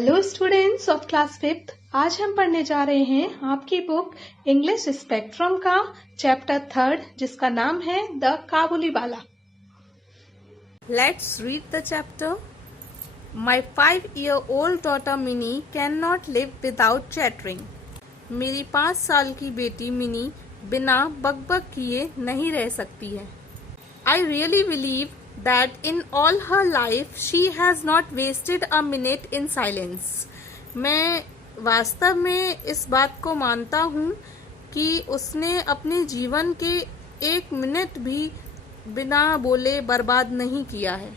Hello students of class fifth. आज हम पढ़ने जा रहे हैं आपकी बुक इंग्लिश स्पेक्ट्रम का चैप्टर 3 जिसका नाम है the Kabuliwala. Let's read the chapter. My 5-year-old daughter Minnie cannot live without chattering. मेरी 5 साल की बेटी मिनी बिना बकबक किए नहीं रह सकती है। I really believe that in all her life she has not wasted a minute in silence. मैं वास्तव में इस बात को मानता हूँ कि उसने अपने जीवन के 1 मिनट भी बिना बोले बर्बाद नहीं किया है।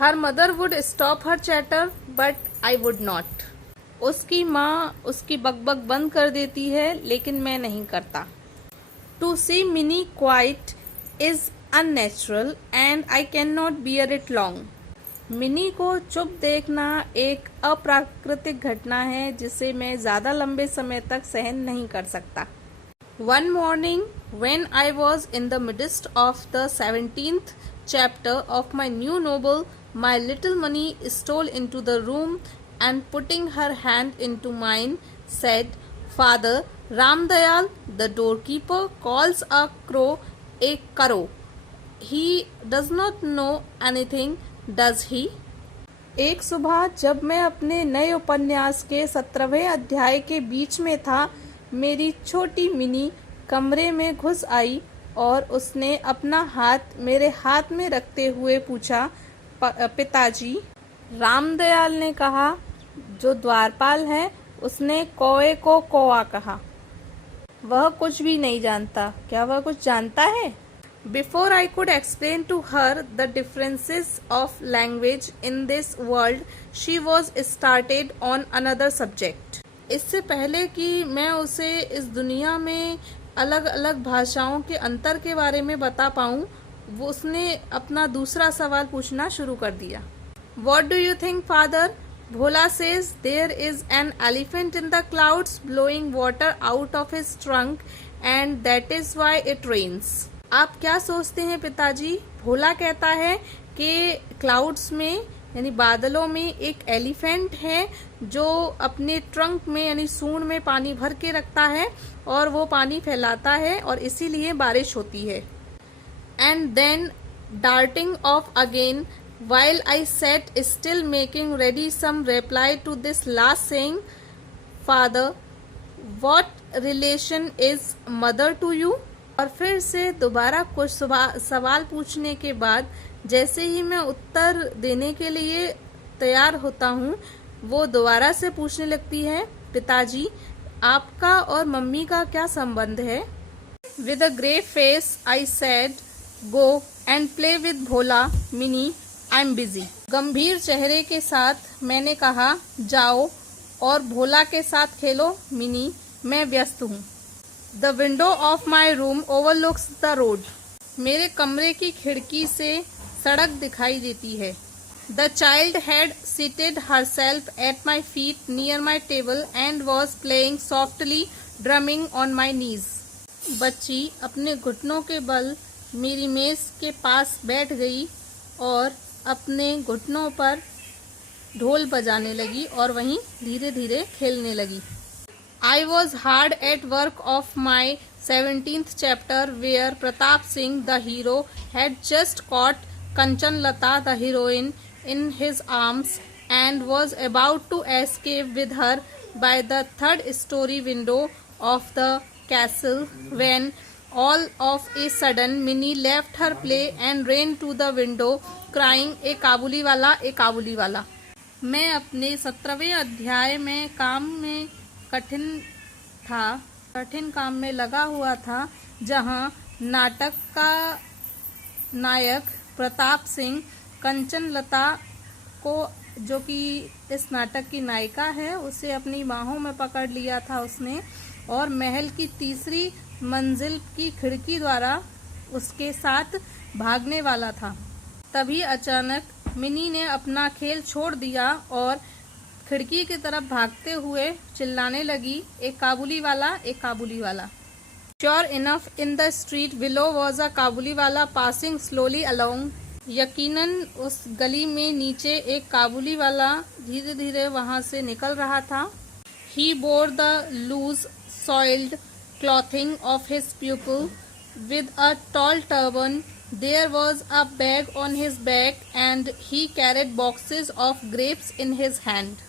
Her mother would stop her chatter, but I would not. उसकी माँ उसकी बकबक बंद कर देती है, लेकिन मैं नहीं करता। To see Minnie quiet is unnatural and I cannot bear it long. Mini को चुप देखना एक अप्राकृतिक घटना है जिसे मैं ज्यादा लंबे समय तक सहन नहीं कर सकता। One morning, when I was in the midst of the 17th chapter of my new novel, my little Minnie stole into the room and putting her hand into mine, said, "Father, Ramdayal, the doorkeeper, calls a crow a crow. He does not know anything, does he?" एक सुबह जब मैं अपने नए उपन्यास के 17वें अध्याय के बीच में था, मेरी छोटी मिनी कमरे में घुस आई और उसने अपना हाथ मेरे हाथ में रखते हुए पूछा, पिताजी, रामदयाल ने कहा, जो द्वारपाल है, उसने कौए को कौआ कहा। वह कुछ भी नहीं जानता। क्या वह कुछ जानता है? Before I could explain to her the differences of language in this world, she was started on another subject. इससे पहले कि मैं उसे इस दुनिया में अलग अलग भाषाओं के अंतर के बारे में बता पाऊं, वो उसने अपना दूसरा सवाल पूछना शुरू कर दिया। What do you think, father? Bhola says there is an elephant in the clouds blowing water out of his trunk and that is why it rains. आप क्या सोचते हैं पिताजी? भोला कहता है कि क्लाउड्स में यानी बादलों में एक एलिफेंट है जो अपने ट्रंक में यानी सूंड में पानी भर के रखता है और वो पानी फैलाता है और इसीलिए बारिश होती है। And then darting off again while I sat still making ready some reply to this last saying, "Father, what relation is mother to you?" और फिर से दोबारा कुछ सवाल पूछने के बाद जैसे ही मैं उत्तर देने के लिए तैयार होता हूँ, वो दोबारा से पूछने लगती है, पिताजी, आपका और मम्मी का क्या संबंध है? With a grave face, I said, "Go and play with Bhola, Minnie. I'm busy." गंभीर चेहरे के साथ मैंने कहा, जाओ और भोला के साथ खेलो, मिनी, मैं व्यस्त हूँ। The window of my room overlooks the road. मेरे कमरे की खिड़की से सड़क दिखाई देती है। The child had seated herself at my feet near my table and was playing softly, drumming on my knees. बच्ची अपने घुटनों के बल मेरी मेज के पास बैठ गई और अपने घुटनों पर ढोल बजाने लगी और वहीं धीरे धीरे खेलने लगी। I was hard at work of my 17th chapter where Pratap Singh, the hero, had just caught Kanchan Lata, the heroine, in his arms and was about to escape with her by the 3rd story window of the castle when all of a sudden Minnie left her play and ran to the window crying, "A Kabuliwala, a Kabuliwala." मैं अपने 17वें अध्याय में कठिन काम में लगा हुआ था, जहां नाटक का नायक प्रताप सिंह कंचन लता को, जो कि इस नाटक की नायिका है, उसे अपनी बाहों में पकड़ लिया था उसने और महल की 3री मंजिल की खिड़की द्वारा उसके साथ भागने वाला था। तभी अचानक मिनी ने अपना खेल छोड़ दिया और खिड़की की तरफ भागते हुए चिल्लाने लगी, "एक काबुलीवाला, एक Kabuliwala." Sure enough, in the street below was a Kabuliwala passing slowly along यकीनन उस गली में नीचे एक काबुली वाला धीरे धीरे वहां से निकल रहा था। He bore the loose, soiled clothing of his pupil with a tall turban. There was a bag on his back and he carried boxes of grapes in his hand.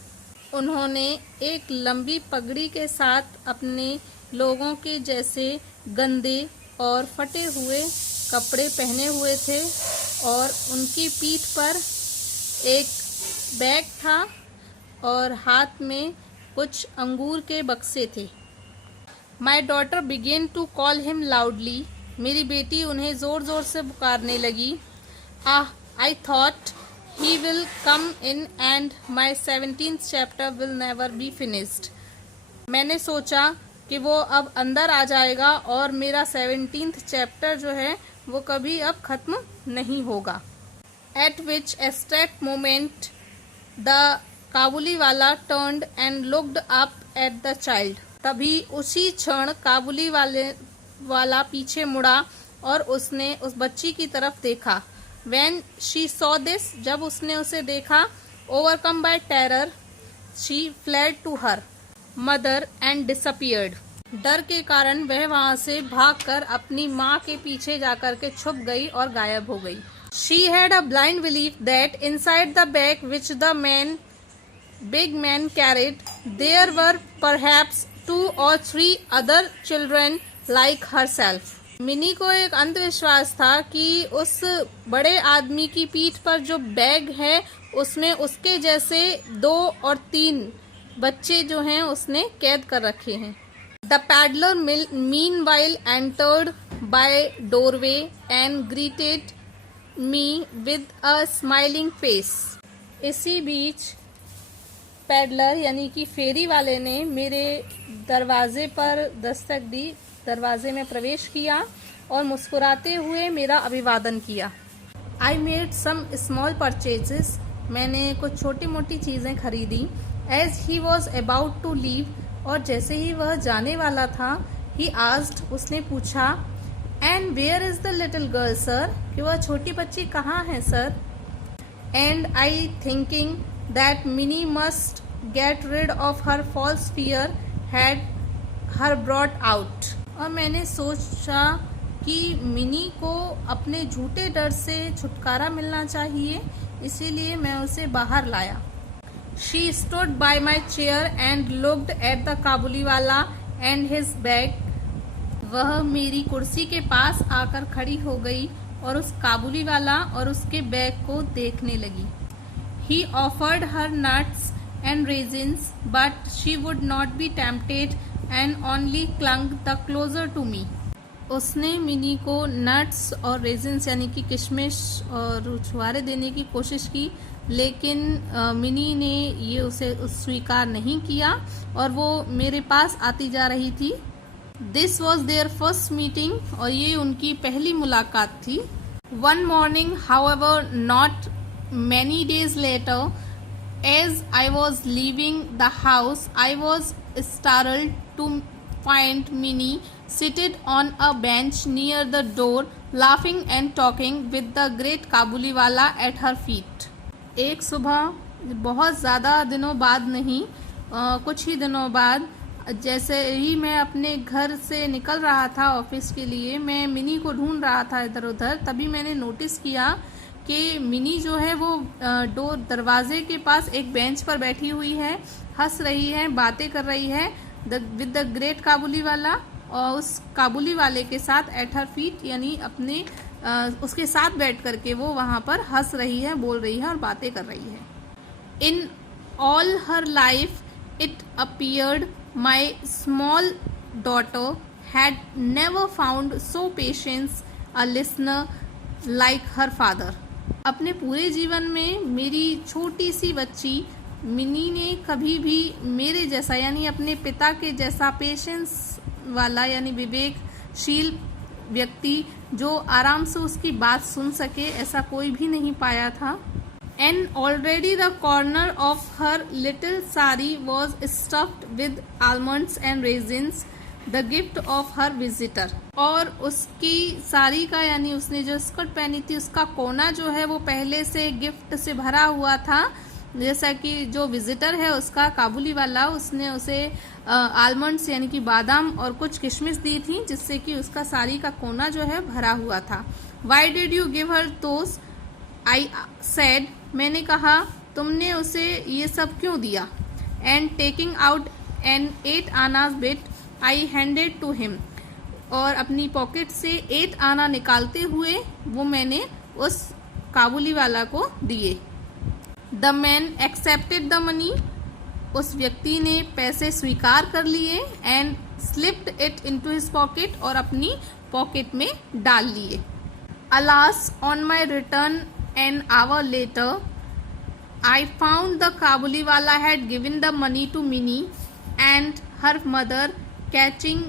उन्होंने एक लंबी पगड़ी के साथ अपने लोगों के जैसे गंदे और फटे हुए कपड़े पहने हुए थे और उनकी पीठ पर एक बैग था और हाथ में कुछ अंगूर के बक्से थे। My daughter began to call him loudly. मेरी बेटी उन्हें ज़ोर ज़ोर से पुकारने लगी। I thought he will come in and my 17th chapter will never be finished. मैंने सोचा कि वो अब अंदर आ जाएगा और मेरा 17th चैप्टर जो है वो कभी अब खत्म नहीं होगा। At which estate moment the Kabuliwala turned and looked up at the child. तभी उसी क्षण काबुली वाला पीछे मुड़ा और उसने उस बच्ची की तरफ देखा। When she saw this, जब उसने उसे देखा, overcome by terror, she fled to her mother and disappeared. डर के कारण वह वहां से भागकर अपनी माँ के पीछे जाकर के छुप गई और गायब हो गई। She had a blind belief that inside the bag which the big man carried, there were perhaps 2 or 3 other children like herself. Mini को एक अंधविश्वास था कि उस बड़े आदमी की पीठ पर जो बैग है उसमें उसके जैसे 2 और 3 बच्चे जो हैं उसने कैद कर रखे हैं। The peddler meanwhile entered by doorway and greeted me with a smiling face. इसी बीच पैडलर यानी कि फेरी वाले ने मेरे दरवाजे पर दस्तक दी, दरवाजे में प्रवेश किया और मुस्कुराते हुए मेरा अभिवादन किया। I made some small purchases. मैंने कुछ छोटी मोटी चीज़ें खरीदी। As he was about to leave, और जैसे ही वह जाने वाला था, ही आस्क्ड, उसने पूछा, and where is the little girl sir, कि वह छोटी बच्ची कहाँ है sir. And I thinking that Mini must get rid of her false fear had her brought out. और मैंने सोचा कि मिनी को अपने झूठे डर से छुटकारा मिलना चाहिए, इसीलिए मैं उसे बाहर लाया। She stood by my chair and looked at the Kabuliwala and his bag. वह मेरी कुर्सी के पास आकर खड़ी हो गई और उस काबुलीवाला और उसके बैग को देखने लगी। He offered her nuts and raisins, but she would not be tempted and only clung the closer to me. उसने मिनी को नट्स और रेजिन्स यानी कि किशमिश और छुआरे देने की कोशिश की, लेकिन मिनी ने ये उसे स्वीकार नहीं किया और वो मेरे पास आती जा रही थी। This was their first meeting, और ये उनकी पहली मुलाकात थी। One morning, however not many days later, as I was leaving the house, I was startled to find Minnie seated on a bench near the door, laughing and talking with the great Kabuliwala at her feet. एक सुबह, बहुत ज़्यादा दिनों बाद नहीं, कुछ ही दिनों बाद, जैसे ही मैं अपने घर से निकल रहा था ऑफिस के लिए, मैं मिनी को ढूंढ रहा था इधर उधर, तभी मैंने नोटिस किया कि मिनी जो है वो दरवाजे के पास एक बेंच पर बैठी हुई है, हंस रही है, बातें कर रही है विद द ग्रेट काबुलीवाला, और उस काबुली वाले के साथ एट हर फीट यानी अपने उसके साथ बैठ करके वो वहाँ पर हंस रही है, बोल रही है और बातें कर रही है। In all her life it appeared my small daughter had never found so patience a listener like her father. अपने पूरे जीवन में मेरी छोटी सी बच्ची मिनी ने कभी भी मेरे जैसा यानी अपने पिता के जैसा पेशेंस वाला यानी विवेकशील व्यक्ति जो आराम से उसकी बात सुन सके, ऐसा कोई भी नहीं पाया था। And already the corner of her little sari was stuffed with almonds and resins the gift of her visitor. और उसकी साड़ी का यानी उसने जो स्कर्ट पहनी थी उसका कोना जो है वो पहले से गिफ्ट से भरा हुआ था। जैसा कि जो विजिटर है उसका काबुली वाला, उसने उसे आलमंड्स यानी कि बादाम और कुछ किशमिश दी थी, जिससे कि उसका साड़ी का कोना जो है भरा हुआ था। Why did you give her those, I said, मैंने कहा तुमने उसे ये सब क्यों दिया। एंड टेकिंग आउट एन 8 आनाज bit I handed to him, और अपनी पॉकेट से 8 आना निकालते हुए वो मैंने उस काबुली वाला को दिए। The man accepted the money, उस व्यक्ति ने पैसे स्वीकार कर लिए। And slipped it into his pocket, और अपनी पॉकेट में डाल लिए। Alas, on my return an hour later I found the Kabuliwala had given the money to Minnie, and her mother, catching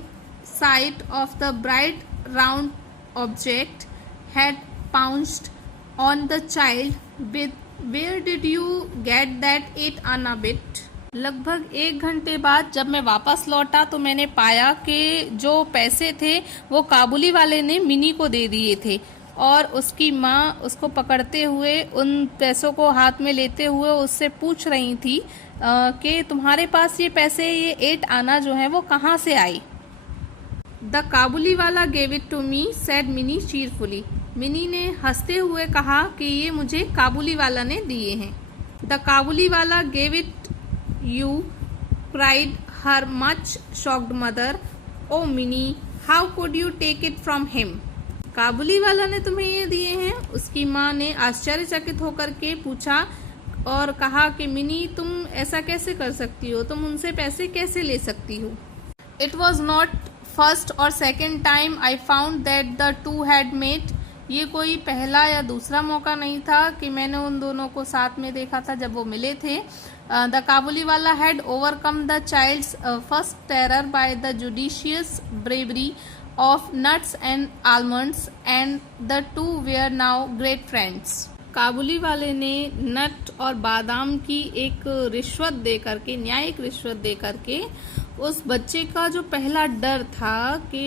sight of the bright round object, had pounced on the child with, "Where did you get that 8 आना bit?" लगभग 1 घंटे बाद जब मैं वापस लौटा तो मैंने पाया कि जो पैसे थे वो काबुली वाले ने मिनी को दे दिए थे, और उसकी माँ उसको पकड़ते हुए, उन पैसों को हाथ में लेते हुए उससे पूछ रही थी कि तुम्हारे पास ये पैसे, ये 8 आना जो है वो कहाँ से आई। The Kabuliwala gave it to me, said Mini cheerfully, Mini ने हंसते हुए कहा कि ये मुझे काबुली वाला ने दिए हैं। The Kabuliwala gave it you, cried her much shocked mother, oh Mini, how could you take it from him, Kabuliwala ने तुम्हें ये दिए हैं। उसकी माँ ने आश्चर्यचकित होकर के पूछा और कहा कि मिनी, तुम ऐसा कैसे कर सकती हो, तुम उनसे पैसे कैसे ले सकती हो। इट वॉज नॉट फर्स्ट और second time I found that the two had met, ये कोई पहला या दूसरा मौका नहीं था कि मैंने उन दोनों को साथ में देखा था जब वो मिले थे। The Kabuliwala had overcome the child's first terror by the judicious bravery of nuts and almonds, and the two were now great friends. काबुली वाले ने नट और बादाम की एक रिश्वत दे करके, न्यायिक रिश्वत दे करके, उस बच्चे का जो पहला डर था कि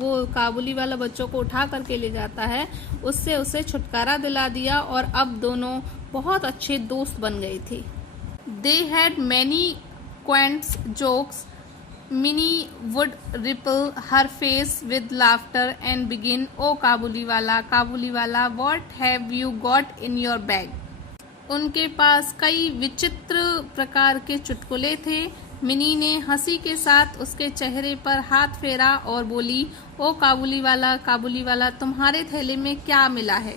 वो काबुली वाला बच्चों को उठा करके ले जाता है, उससे उसे छुटकारा दिला दिया, और अब दोनों बहुत अच्छे दोस्त बन गए थे। They had many quaint jokes. Minnie would ripple her face with laughter and begin, "Oh Kabuli wala, what have you got in your bag?" उनके पास कई विचित्र प्रकार के चुटकुले थे। मिनी ने हंसी के साथ उसके चेहरे पर हाथ फेरा और बोली, "ओ काबुली वाला, तुम्हारे थैले में क्या मिला है?"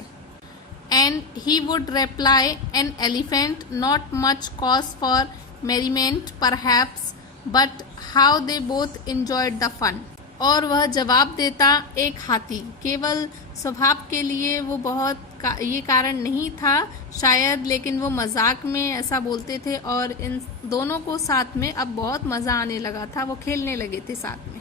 And he would reply, "An elephant, not much cause for merriment perhaps, but how they both enjoyed the fun." और वह जवाब देता, "एक हाथी, केवल स्वभाव के लिए वो बहुत ये कारण नहीं था शायद, लेकिन वो मजाक में ऐसा बोलते थे, और इन दोनों को साथ में अब बहुत मज़ा आने लगा था, वो खेलने लगे थे साथ में।